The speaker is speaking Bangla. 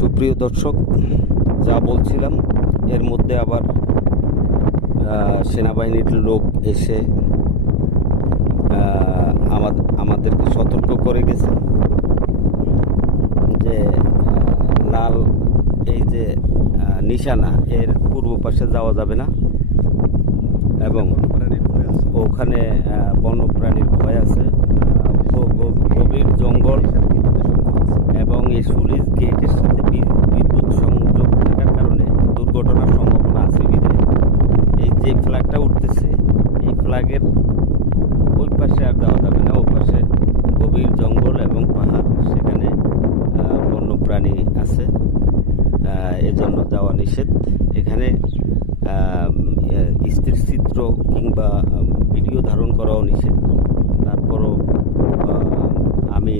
সুপ্রিয় দর্শক, যা বলছিলাম এর মধ্যে আবার সেনাবাহিনীর লোক এসে আমাদেরকে সতর্ক করে গেছে যে লাল এই যে নিশানা এর পূর্ব পাশে যাওয়া যাবে না এবং ওখানে বন্যপ্রাণীর ভয় আছে, গভীর জঙ্গল এবং এই সুলিজ গেটের সাথে বিদ্যুৎ সংযোগ থাকার কারণে দুর্ঘটনার সম্ভাবনা আছে। বিধায় এই যে ফ্ল্যাগটা উঠতেছে এই ফ্ল্যাগের ওই পাশে আর যাওয়া যাবে না। ওই পাশে গভীর জঙ্গল এবং পাহাড়, সেখানে বন্যপ্রাণী আছে, এজন্য যাওয়া নিষেধ। এখানে স্থিরচিত্র কিংবা ভিডিও ধারণ করাও নিষেধ। তারপরও আমি